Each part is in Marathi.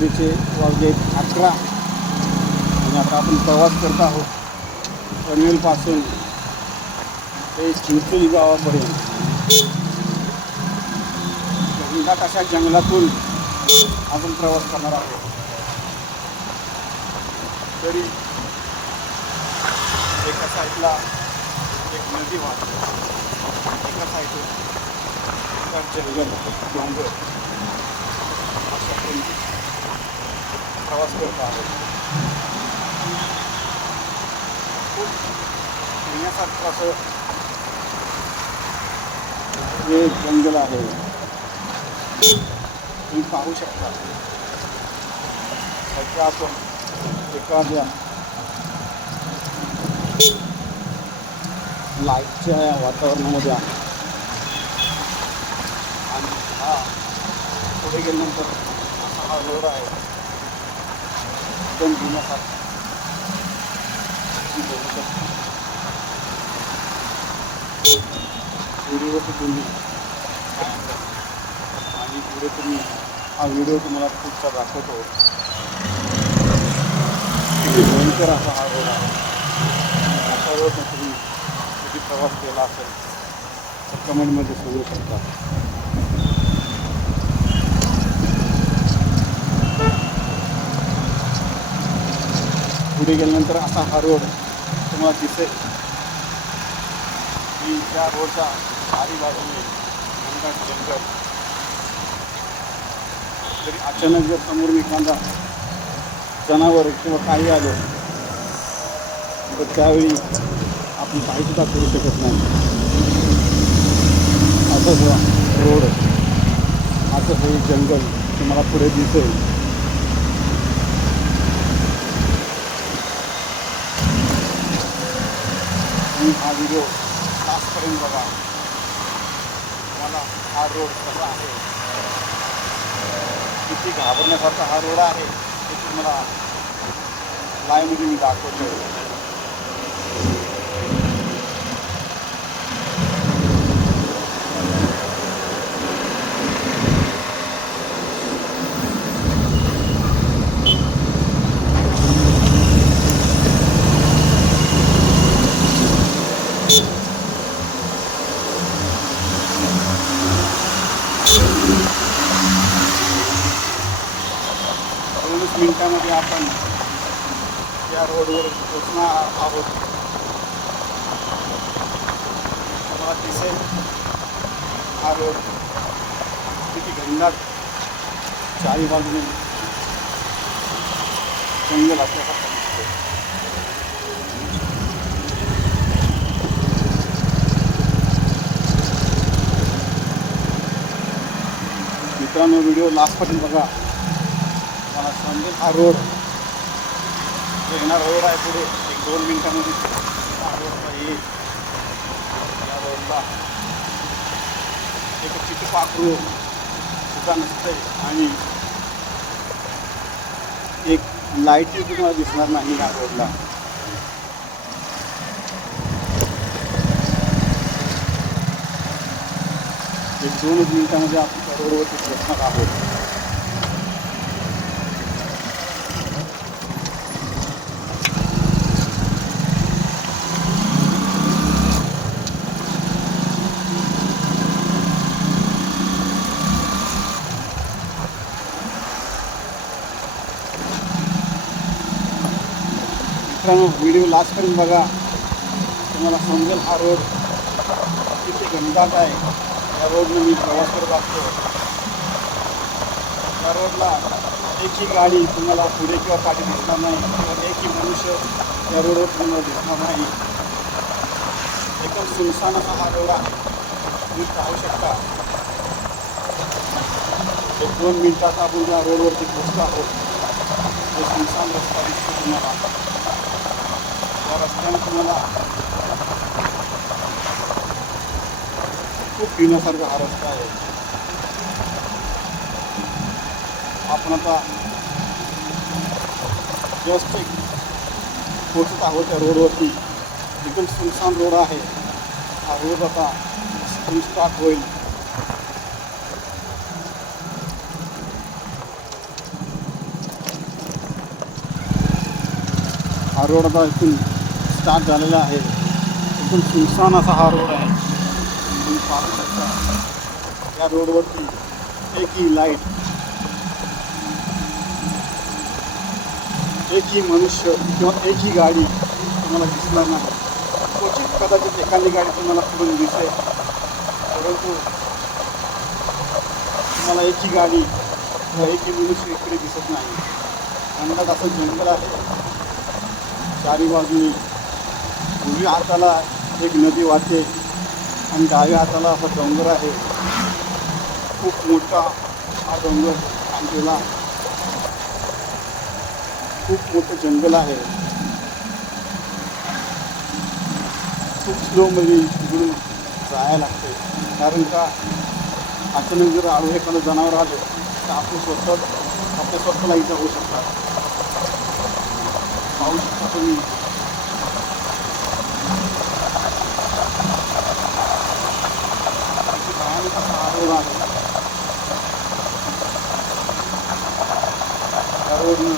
रात्रीचे वाजले 11 आणि आता आपण प्रवास करत आहोत पनवेलपासून ते चिंचोली गावापर्यंत. घनदाट अशा जंगलातून आपण प्रवास करणार आहोत. तरी एका साईडला एक नदी वाहते, एका साईडला जंगल डोंगर अशा प्रवास करत आहोत. खूप फिरण्यासारखं असं हे जंगल आहे. तुम्ही पाहू शकता. सध्या आपण एखाद्या लाईटच्या वातावरणामध्ये आहे आणि हा पुढे गेल्यानंतर असा हा रोड आहे एकदम जुन्यासारखा. व्हिडिओवरती तुम्ही आणि पुढे तुम्ही हा व्हिडिओ तुम्हाला पुढचा दाखवतो. भयंकर असा हा रोड आहे. अशा रोडने तुम्ही कधी प्रवास केला असेल तर कमेंटमध्ये सांगू शकता. पुढे गेल्यानंतर असा हा रोड तुम्हाला दिसेल की त्या रोडच्या चारी बाजूने घनदाट जंगल. तरी अचानक जर समोरून एखादा जनावर किंवा काही आलं तर त्यावेळी आपण काहीसुद्धा करू शकत नाही. असंच रोड, असं हे जंगल तुम्हाला पुढे दिसेल. तुम्ही हा व्हिडिओ लास्टपर्यंत बघा. तुम्हाला हा रोड कसा आहे, किती घाबरण्यासारखा हा रोड आहे हे तुम्हाला लाईव्हमध्ये मी दाखवतो. मिनिटांमध्ये आपण या रोडवर पोचणार आहोत. तुम्हाला दिसेल हा रोड किती घनदाट चारी बाजूने जंगल असल्यासारखा दिसतो. मित्रांनो, व्हिडिओ लास्टपर्यंत बघा. मला समजेल हा रोड जो येणार रोड आहे पुढे 1-2 मिनिटांमध्ये हा रोडला येईल. या रोडला एक चिटपाखरू सुद्धा नसते आणि एक लाईटही तुम्हाला दिसणार नाही या रोडला. एक 2 मिनिटांमध्ये आपण त्या रोडवरती पोहोचणार आहोत. मित्रांनो, व्हिडिओ लास्टपर्यंत बघा. तुम्हाला समजेल हा रोड किती घनदाट आहे. या रोडने मी प्रवास करत असतो. या रोडला एकही गाडी तुम्हाला पुढे किंवा पाठी दिसणार नाही किंवा एकही मनुष्य या रोडवर तुम्हाला दिसणार नाही. एकदम सुनसान असा हा रोड आहे. तुम्ही पाहू शकता. 1-2 मिनिटात आपण या रोडवरती पोहोचतो आहोत. जो सुनसान रस्ता दिसतो तुम्हाला. या रस्त्याने तुम्हाला खूप फिरण्यासारखा हा रस्ता आहे. आपण आता जस्ट पोचत आहोत त्या रोडवरती. एकदम सुनसान रोड आहे. हा रोड आता स्टार्ट होईल. हा रोड आता इथून स्टार्ट झालेला आहे. एकदम सुनसान असा हा रोड आहे. तुम्ही पाहू शकता या रोडवरती एकही लाईट, एकही मनुष्य किंवा एकही गाडी तुम्हाला दिसणार नाही. क्वचित कदाचित एखादी गाडी तुम्हाला पुढून दिसेल, परंतु तुम्हाला एकही गाडी किंवा एकही मनुष्य इकडे दिसत नाही. घनदाट असं जंगल आहे. चारी बाजूनी उजव्या हाताला एक नदी वाहते आणि डाव्या हाताला असा डोंगर आहे. खूप मोठा हा डोंगर बांधलेला, खूप मोठं जंगल आहे. खूप स्लोमध्ये इकडून जायला लागते, कारण का अचानक जर आडवं एखादं जनावर आलं तर आपल्या स्वतःला इजा होऊ शकतात. पाहू शकता तुम्ही किती भयानक असा हा रोड आहे. त्या रोडनं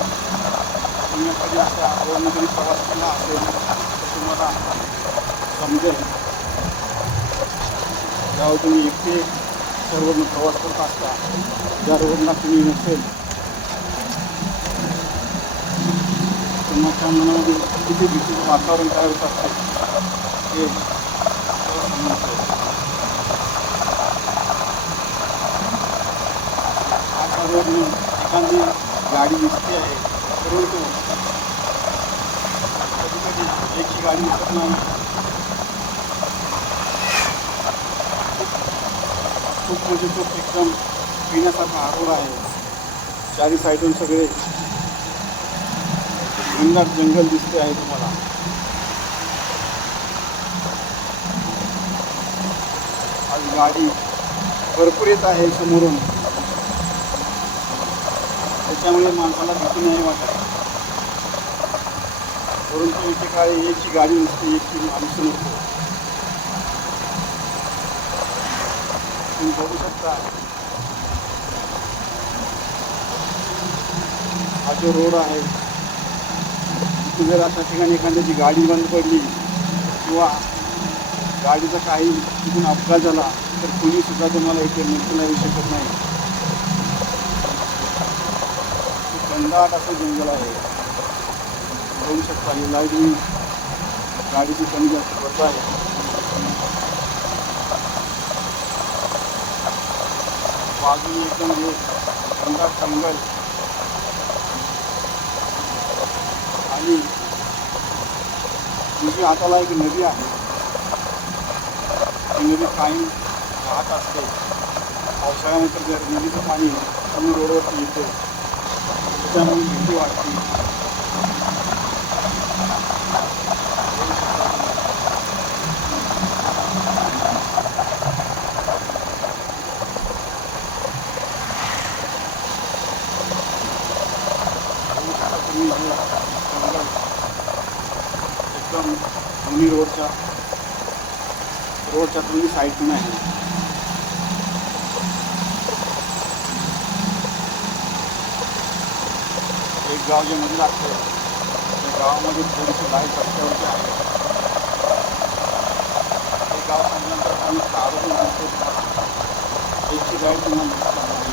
तुम्ही कधी अशा रोडनं कधी प्रवास केला असेल तर तुम्हाला समजेल. जेव्हा तुम्ही एकटे सर्वजण प्रवास करत असता, ज्या रोडला तुम्ही नसेल, तुमच्या मनामध्ये किती भीतीचं वातावरण तयार होत असते हे समजतं. अशा रोडने एखादी गाडी दिसते आहे, परंतु कधी कधी एकही गाडी दिसत नाही. खूप म्हणजे खूप एकदम पिण्यासारखा हा रोड आहे. चारी साईडून सगळे घनदाट जंगल दिसते आहे तुम्हाला. आज गाडी भरपूर येत आहे समोरून, त्याच्यामुळे माणसाला भीती नाही वाटत. परंतु एकेकाळी एकही गाडी नसते, एकही माणूस नसतो. तुम्ही बघू शकता हा जो रोड आहे, जर अशा ठिकाणी एखाद्याची गाडी बंद पडली किंवा गाडीचा काही तिथून अपघात झाला तर कोणीसुद्धा तुम्हाला इथे मृत्यूला येऊ शकत नाही. घनदाट असं जंगल आहे. बघू शकता ही लाईट मी गाडीची कमी जास्त करत आहे. बाजूने एकदम हे घनदाट जंगल आणि उजव्या हाताला एक नदी आहे. ती नदी कायम वाहत असते. पावसाळ्यानंतर जर नदीचं पाणी पूर्ण रोडवरती येते, त्याच्यामुळे भीती वाटते. तुम्ही हे जंगल एकदम दोन्ही रोडच्या दोन्ही साईडून आहे. एक गाव जे मध्ये लागतं त्या गावामध्ये थोडीशी लाईट रस्त्यावरची आहे. हे गाव संपल्यानंतर आम्ही आरोग्य म्हणतो एकची लाईट तुम्हाला दिसणार नाही.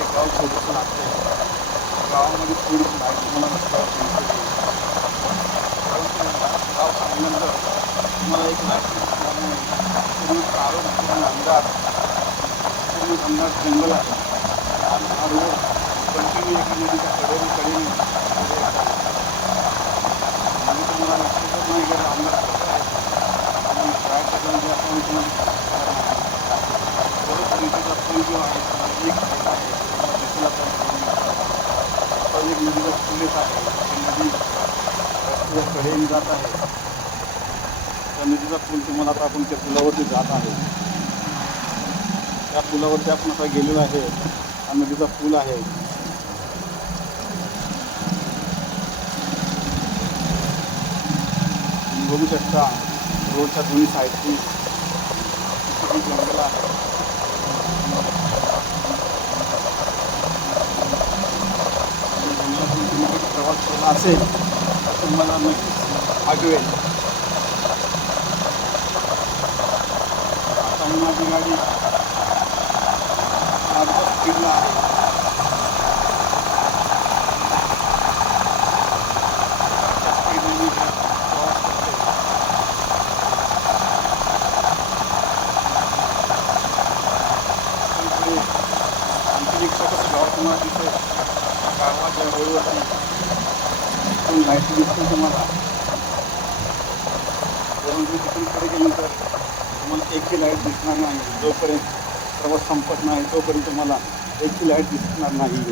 एक गाव छोटंसं लागतं, गावामध्ये थोडीशी लाईट तुम्हाला रस्त्यावर दिसते. गाव संपल्यानंतर तुम्हाला एक लाईट दिसणार नाही. पूर्ण काळो पूर्ण अंधार, पूर्ण घनदाट जंगल आहे. आणि हा रोड कंटिन्यू एका नदीच्या कडेने आणि तुम्हाला लक्षातच नाही का अंधार कसं आहे. आणि गाडीच्या मध्ये आपण नदीचा पूल जो आहे एक आहे तुम्हाला दिसला तर आता एक नदीचा पूल येत आहे. ती नदी रस्त्याच्या कडेने जात आहे. त्या नदीचा पूल तुम्हाला आता आपण त्या पुलावरती जात आहे. त्या पुलावरती आपण आता गेलेलो आहे. हा नदीचा पूल आहे. तुम्ही बघू शकता रोडच्या दोन्ही साईडची जंगल आहे. जंगलातून तुम्ही कधी प्रवास केला असेल तुम्हाला नक्कीच आठवेल. आता ही माझी गाडी अर्धा स्पीडला आहे. स्पीडने मी प्रवास करते. पुढे आणखी एक छोटंसं गाव तुम्हाला दिसेल. गावाच्या रोडवरती तिथून लाईट दिसतील तुम्हाला. परंतु तिथून पुढे गेल्यानंतर तुम्हाला एकही लाईट दिसणार नाही. जोपर्यंत प्रवास संपत नाही तोपर्यंत तुम्हाला एकही लाईट दिसणार नाही.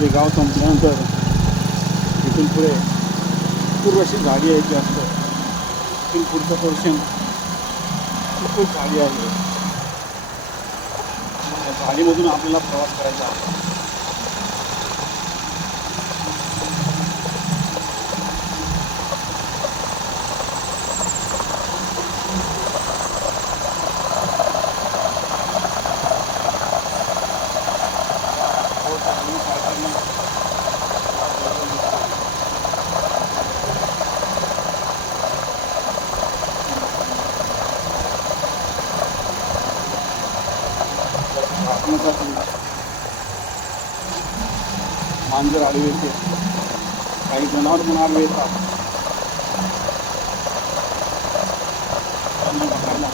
जे गाव संपल्यानंतर तिथून पुढे पूर्व अशी झाडी आहे जास्त. तिथून पुढचं पोर्शन खूप झाडी आहे. त्या झाडीमधून आपल्याला प्रवास करायचा आहे. मांजर आडवे येते. काही जनावर पण आडवे येतात. त्यांना बघायला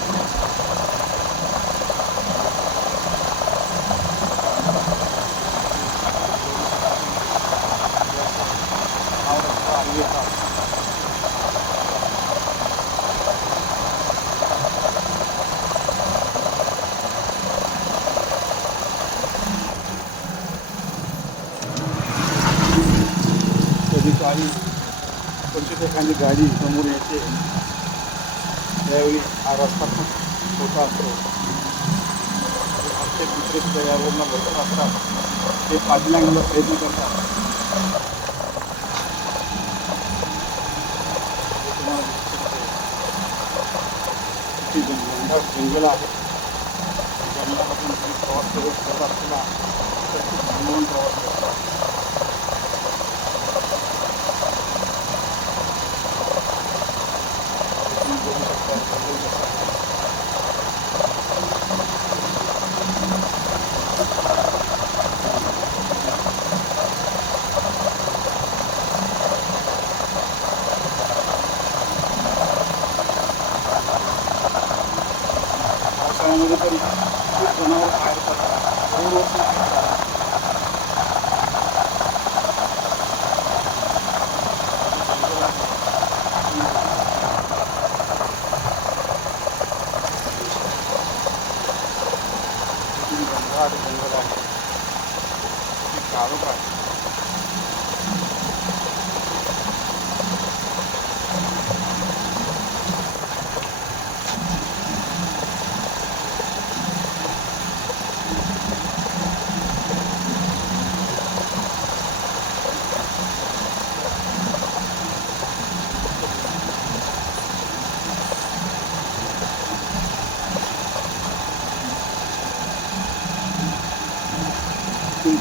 आडवे येतात. काही कोणती एखादी गाडी समोर येते त्यावेळी हा रस्ता खूप छोटा असतो. प्रत्येक दुसरे सुद्धा यावरून बसत असतात. ते पाठीला घेण्याचा प्रयत्न करतात. जंगल आहे. जंगलामधून प्रवास करत असताना खूप थांबवून प्रवास करतात. पावसाळ्यामध्ये तरी खूप जनावर बाहेर पडतात. रोडवरती जंगल आहे. काळोख आहे.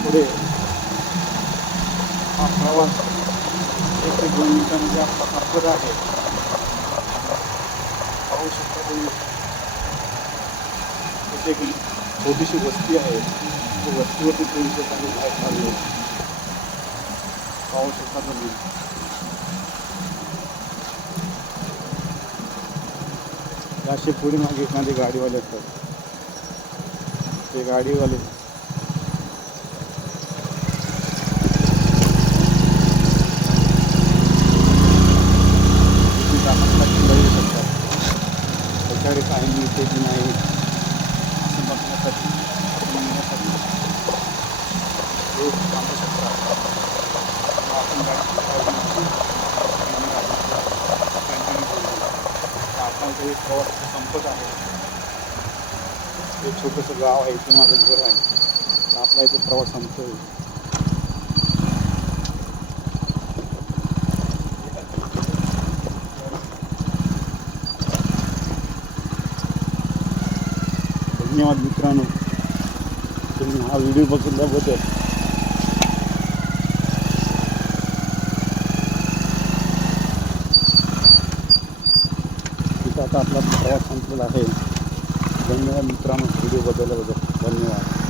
पुढे हा प्रवास 1 ते 2 मिनिटांमध्ये आपला संपत आहे. पाहू शकता तुम्ही तिथे एक छोटीशी वस्ती आहे. त्या वस्तीवरती थोडीशी काही लाईट लागली. पाहू शकता तुम्ही. असे पुढे मागे एखादे गाडीवाले असतात. ते गाडीवाले त्याच्याकडे काही मिळते की नाही असं बघण्यासाठी म्हणण्यासाठी लोक थांबू शकतात. आपण गाडी प्रवास संपत आहे. हे छोटंसं गाव आहे. इथे माझं घर आहे. आपला इथे प्रवास संपतोय. धन्यवाद मित्रांनो, तुम्ही हा व्हिडिओ बघितल्याबद्दल. तिथं आता आपला प्रवास संपलेला आहे. धन्यवाद मित्रांनो, व्हिडिओ बघितल्याबद्दल धन्यवाद.